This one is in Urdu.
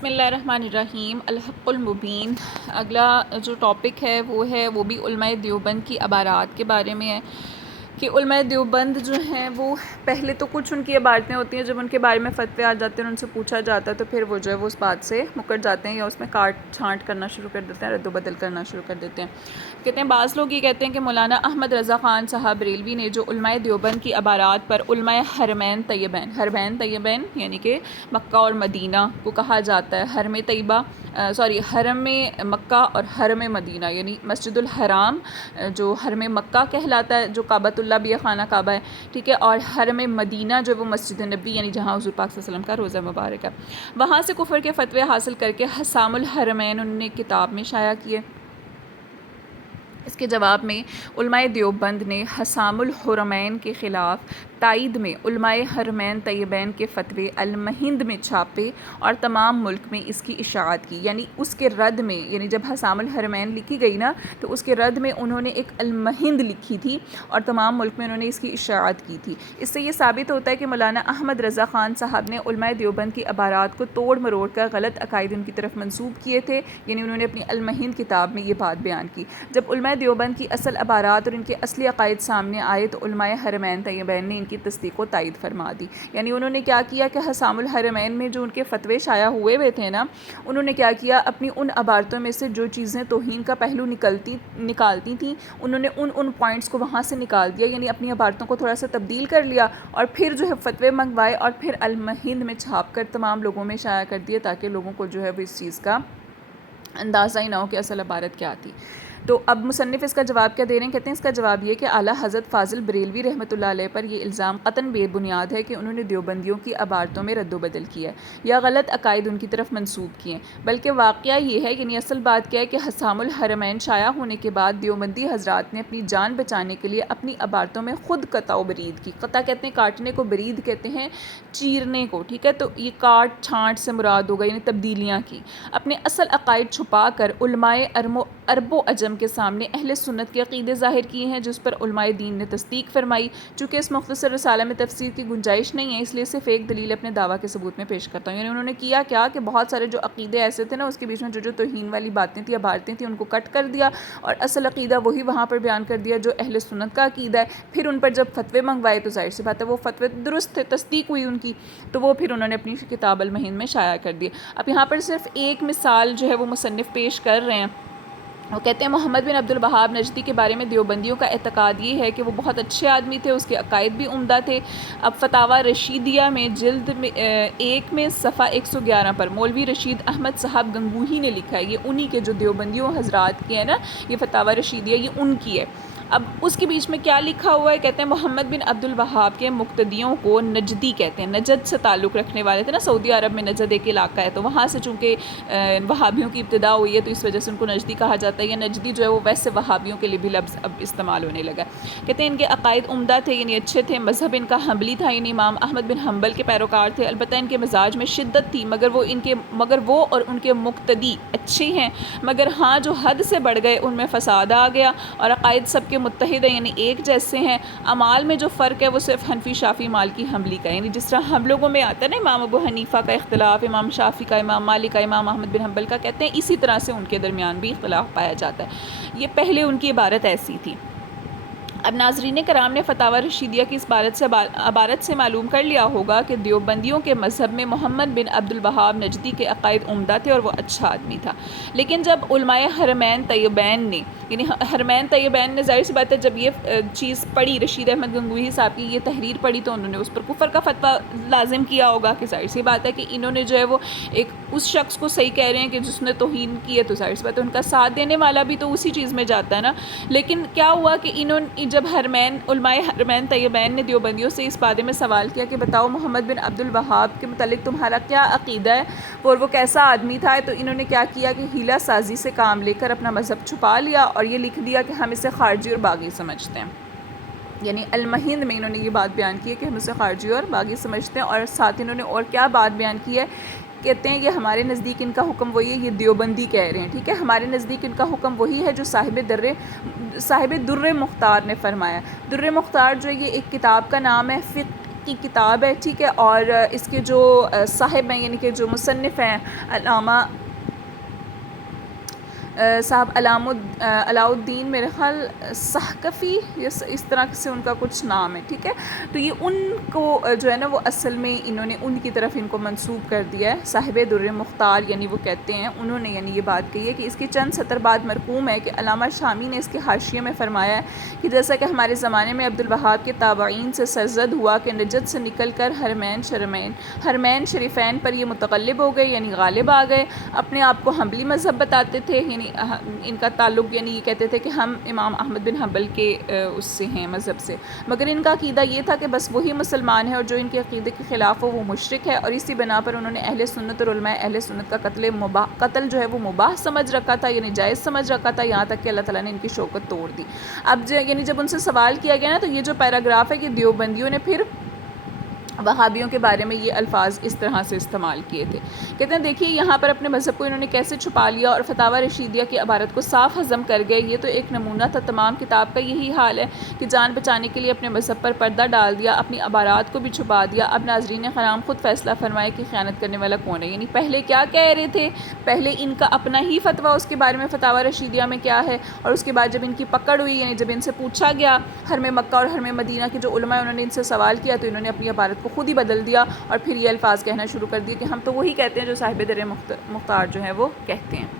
بسم اللہ الرحمن الرحیم الحق المبین۔ اگلا جو ٹاپک ہے وہ بھی علماء دیوبند کی عبارات کے بارے میں ہے کہ علماء دیوبند جو ہیں وہ پہلے تو کچھ ان کی عبارتیں ہوتی ہیں، جب ان کے بارے میں فتوے آ جاتے ہیں ان سے پوچھا جاتا ہے تو پھر وہ جو ہے وہ اس بات سے مکر جاتے ہیں یا اس میں کاٹ چھانٹ کرنا شروع کر دیتے ہیں، رد و بدل کرنا شروع کر دیتے ہیں۔ کہتے ہیں بعض لوگ یہ کہتے ہیں کہ مولانا احمد رضا خان صاحب بریلوی نے جو علماء دیوبند کی عبارات پر علماء حرمین طیبین یعنی کہ مکہ اور مدینہ کو کہا جاتا ہے، حرم مکہ اور حرم مدینہ، یعنی مسجد الحرام جو حرم مکہ کہلاتا ہے، جو کعبۃ اللہ بھی ہے، خانہ کعبہ ہے، ٹھیک ہے، اور حرم مدینہ جو وہ مسجد نبی یعنی جہاں حضور پاک صلی اللہ علیہ وسلم کا روضہ مبارک ہے، وہاں سے کفر کے فتوے حاصل کر کے حسام الحرمین انہوں نے کتاب میں شائع کیے۔ اس کے جواب میں علماء دیوبند نے حسام الحرمین کے خلاف تائید میں علماء حرمین طیبین کے فتوے المہند میں چھاپے اور تمام ملک میں اس کی اشاعت کی، یعنی اس کے رد میں، یعنی جب حسام الحرمین لکھی گئی نا تو اس کے رد میں انہوں نے ایک المہند لکھی تھی اور تمام ملک میں انہوں نے اس کی اشاعت کی تھی۔ اس سے یہ ثابت ہوتا ہے کہ مولانا احمد رضا خان صاحب نے علماء دیوبند کی عبارات کو توڑ مروڑ کر غلط عقائد ان کی طرف منسوب کیے تھے، یعنی انہوں نے اپنی المہند کتاب میں یہ بات بیان کی۔ جب علماء دیوبند کی اصل عبارات اور ان کے اصلی عقائد سامنے آئے تو علماء حرمین طیبین نے ان کی تصدیق و تائید فرما دی، یعنی انہوں نے کیا کیا کہ حسام الحرمین میں جو ان کے فتوے شائع ہوئے تھے نا، انہوں نے کیا کیا، اپنی ان عبارتوں میں سے جو چیزیں توہین کا پہلو نکالتی تھیں انہوں نے ان پوائنٹس کو وہاں سے نکال دیا، یعنی اپنی عبارتوں کو تھوڑا سا تبدیل کر لیا اور پھر جو ہے فتوے منگوائے اور پھر المہند میں چھاپ کر تمام لوگوں میں شائع کر دیے تاکہ لوگوں کو جو ہے وہ اس چیز کا اندازہ ہی نہ ہو کہ اصل عبارت کیا تھی۔ تو اب مصنف اس کا جواب کیا دے رہے ہیں؟ کہتے ہیں اس کا جواب یہ کہ اعلیٰ حضرت فاضل بریلوی رحمۃ اللہ علیہ پر یہ الزام قطعاً بے بنیاد ہے کہ انہوں نے دیوبندیوں کی عبارتوں میں رد و بدل کیا ہے یا غلط عقائد ان کی طرف منسوب کیے ہیں، بلکہ واقعہ یہ ہے، یعنی اصل بات کیا ہے کہ حسام الحرمین شائع ہونے کے بعد دیوبندی حضرات نے اپنی جان بچانے کے لیے اپنی عبارتوں میں خود قطع و برید کی۔ قطع کہتے ہیں کاٹنے کو، برید کہتے ہیں چیرنے کو، ٹھیک ہے، تو یہ کاٹ چھانٹ سے مراد ہوگا، یعنی تبدیلیاں کی، اپنے اصل عقائد چھپا کر علماء عرب و عجم کے سامنے اہل سنت کے عقیدے ظاہر کیے ہیں جس پر علماء دین نے تصدیق فرمائی۔ چونکہ اس مختصر رسالہ میں تفسیر کی گنجائش نہیں ہے، اس لیے صرف ایک دلیل اپنے دعویٰ کے ثبوت میں پیش کرتا ہوں۔ یعنی انہوں نے کیا کہ بہت سارے جو عقیدے ایسے تھے نا، اس کے بیچ میں جو توہین والی باتیں تھیں، عبارتیں تھیں، ان کو کٹ کر دیا اور اصل عقیدہ وہی وہاں پر بیان کر دیا جو اہل سنت کا عقیدہ ہے۔ پھر ان پر جب فتوے منگوائے تو ظاہر سی بات ہے وہ فتوے درست تھے، تصدیق ہوئی ان کی، تو وہ پھر انہوں نے اپنی کتاب المہند میں شائع کر دیے۔ اب یہاں پر صرف ایک مثال جو ہے وہ مصنف پیش کر رہے ہیں، وہ کہتے ہیں محمد بن عبد الوہاب نجدی کے بارے میں دیوبندیوں کا اعتقاد یہ ہے کہ وہ بہت اچھے آدمی تھے، اس کے عقائد بھی عمدہ تھے۔ اب فتاویٰ رشیدیہ میں جلد 1 میں صفحہ 111 پر مولوی رشید احمد صاحب گنگوہی نے لکھا ہے، یہ انہی کے جو دیوبندیوں حضرات کی ہے نا یہ فتاویٰ رشیدیہ، یہ ان کی ہے۔ اب اس کے بیچ میں کیا لکھا ہوا ہے؟ کہتے ہیں محمد بن عبد الوہاب کے مقتدیوں کو نجدی کہتے ہیں، نجد سے تعلق رکھنے والے تھے نا، سعودی عرب میں نجد ایک علاقہ ہے، تو وہاں سے چونکہ وہابیوں کی ابتدا ہوئی ہے تو اس وجہ سے ان کو نجدی کہا جاتا ہے، یا نجدی جو ہے وہ ویسے وہابیوں کے لیے بھی لفظ اب استعمال ہونے لگا۔ کہتے ہیں ان کے عقائد عمدہ تھے، یعنی اچھے تھے، مذہب ان کا حنبلی تھا، یعنی امام احمد بن حنبل کے پیروکار تھے، البتہ ان کے مزاج میں شدت تھی، مگر وہ اور ان کے مقتدی اچھے ہیں، مگر ہاں جو حد سے بڑھ گئے ان میں فساد آ گیا، اور عقائد سب کے متحد ہیں، یعنی ایک جیسے ہیں۔ اعمال میں جو فرق ہے وہ صرف حنفی، شافعی، مالکی، حنبلی کا ہے، یعنی جس طرح ہم لوگوں میں آتا ہے نا امام ابو حنیفہ کا اختلاف، امام شافعی کا، امام مالک کا، امام احمد بن حنبل کا، کہتے ہیں اسی طرح سے ان کے درمیان بھی اختلاف پایا جاتا ہے۔ یہ پہلے ان کی عبارت ایسی تھی۔ اب ناظرین کرام نے فتاویٰ رشیدیہ کی اس عبارت سے معلوم کر لیا ہوگا کہ دیوبندیوں کے مذہب میں محمد بن عبد الوہاب نجدی کے عقائد عمدہ تھے اور وہ اچھا آدمی تھا، لیکن جب علماء حرمین طیبین نے، یعنی حرمین طیبین نے ظاہر سی بات ہے جب یہ چیز پڑھی، رشید احمد گنگوہی صاحب کی یہ تحریر پڑھی تو انہوں نے اس پر کفر کا فتویٰ لازم کیا ہوگا کہ ظاہر سی بات ہے کہ انہوں نے جو ہے وہ ایک اس شخص کو صحیح کہہ رہے ہیں کہ جس نے توہین کی ہے، تو ظاہر سی بات ہے ان کا ساتھ دینے والا بھی تو اسی چیز میں جاتا ہے نا۔ لیکن کیا ہوا کہ جب علماء حرمین طیبین نے دیوبندیوں سے اس بارے میں سوال کیا کہ بتاؤ محمد بن عبد الوہاب کے متعلق تمہارا کیا عقیدہ ہے اور وہ کیسا آدمی تھا، تو انہوں نے کیا کیا کہ حیلہ سازی سے کام لے کر اپنا مذہب چھپا لیا اور یہ لکھ دیا کہ ہم اسے خارجی اور باغی سمجھتے ہیں، یعنی المہند میں انہوں نے یہ بات بیان کی ہے کہ ہم اسے خارجی اور باغی سمجھتے ہیں، اور ساتھ انہوں نے اور کیا بات بیان کی ہے، کہتے ہیں یہ ہمارے نزدیک ان کا حکم وہی ہے، یہ دیوبندی کہہ رہے ہیں، ٹھیک ہے، ہمارے نزدیک ان کا حکم وہی ہے جو صاحب در مختار نے فرمایا۔ در مختار جو یہ ایک کتاب کا نام ہے، کی کتاب ہے، ٹھیک ہے، اور اس کے جو صاحب ہیں یعنی کہ جو مصنف ہیں علامہ صاحب علاء الدین میرے خیال سحکفی، اس طرح سے ان کا کچھ نام ہے، ٹھیک ہے۔ تو یہ ان کو جو ہے نا وہ اصل میں انہوں نے ان کی طرف ان کو منسوب کر دیا ہے، صاحب در مختار یعنی وہ کہتے ہیں، انہوں نے یعنی یہ بات کہی ہے کہ اس کے چند سطر بعد مرقوم ہے کہ علامہ شامی نے اس کے حاشیے میں فرمایا ہے کہ جیسا کہ ہمارے زمانے میں عبدالوہاب کے تابعین سے سرزد ہوا کہ نجد سے نکل کر حرمین شریفین پر یہ متغلب ہو گئے یعنی غالب آ گئے، اپنے آپ کو حنبلی مذہب بتاتے تھے، یعنی ان کا تعلق یعنی یہ کہتے تھے کہ ہم امام احمد بن حنبل کے اس سے ہیں مذہب سے، مگر ان کا عقیدہ یہ تھا کہ بس وہی مسلمان ہے اور جو ان کے عقیدے کے خلاف ہو وہ مشرک ہے، اور اسی بنا پر انہوں نے اہل سنت اور علماء اہل سنت کا قتل جو ہے وہ مباح سمجھ رکھا تھا، یعنی جائز سمجھ رکھا تھا، یہاں تک کہ اللہ تعالیٰ نے ان کی شوکت توڑ دی۔ اب یعنی جب ان سے سوال کیا گیا نا تو یہ جو پیراگراف ہے کہ دیوبندیوں نے پھر وہابیوں کے بارے میں یہ الفاظ اس طرح سے استعمال کیے تھے، کہتے ہیں دیکھیے یہاں پر اپنے مذہب کو انہوں نے کیسے چھپا لیا اور فتاوی رشیدیہ کی عبارت کو صاف ہضم کر گئے، یہ تو ایک نمونہ تھا، تمام کتاب کا یہی حال ہے کہ جان بچانے کے لیے اپنے مذہب پر پردہ ڈال دیا، اپنی عبارات کو بھی چھپا دیا۔ اب ناظرین کرام خود فیصلہ فرمائے کہ خیانت کرنے والا کون ہے، یعنی پہلے کیا کہہ رہے تھے، پہلے ان کا اپنا ہی فتویٰ اس کے بارے میں فتاوی رشیدیہ میں کیا ہے، اور اس کے بعد جب ان کی پکڑ ہوئی یعنی جب ان سے پوچھا گیا حرم مکہ اور حرم مدینہ کے جو علماء انہوں نے ان سے سوال کیا تو انہوں نے اپنی عبارت کو خود ہی بدل دیا اور پھر یہ الفاظ کہنا شروع کر دیے کہ ہم تو وہی کہتے ہیں جو صاحب در مختار جو ہیں وہ کہتے ہیں۔